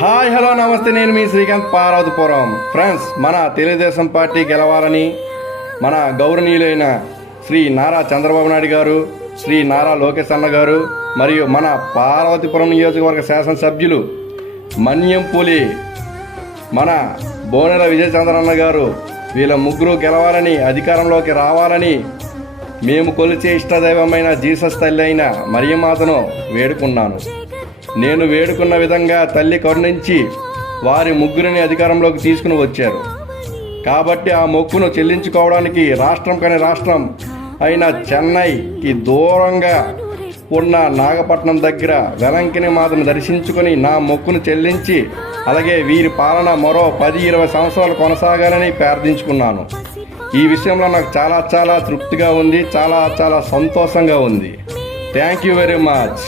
Hi hello నమస్తే, నేను మీ Srikanth Parvathipuram. Friends, మన తెలుగుదేశం పార్టీ గెలవాలని మన గౌరవనీయులైన శ్రీ నారా చంద్రబాబు నాయుడు గారు, శ్రీ నారా లోకేష్ అన్న గారు మరియు మన పార్వతీపురం నియోజకవర్గ శాసనసభ్యులు మన్యం పులి మన బోనెల విజయచంద్రన్న గారు వీళ్ళ ముగ్గురు గెలవాలని, అధికారంలోకి రావాలని మేము కొలిచే ఇష్టదైవమైన జీసస్ తల్లి అయిన మరియమాతను వేడుకున్నాను. నేను వేడుకున్న విధంగా తల్లి కరుణించి వారి ముగ్గురిని అధికారంలోకి తీసుకుని వచ్చారు. కాబట్టి ఆ మొక్కును చెల్లించుకోవడానికి రాష్ట్రం కాని రాష్ట్రం అయిన చెన్నైకి దూరంగా ఉన్న నాగపట్నం దగ్గర వెలంకిని మాతను దర్శించుకొని నా మొక్కును చెల్లించి, అలాగే వీరి పాలన మరో 10-20 సంవత్సరాలు కొనసాగాలని ప్రార్థించుకున్నాను. ఈ విషయంలో నాకు చాలా తృప్తిగా ఉంది, చాలా సంతోషంగా ఉంది. Thank you very much.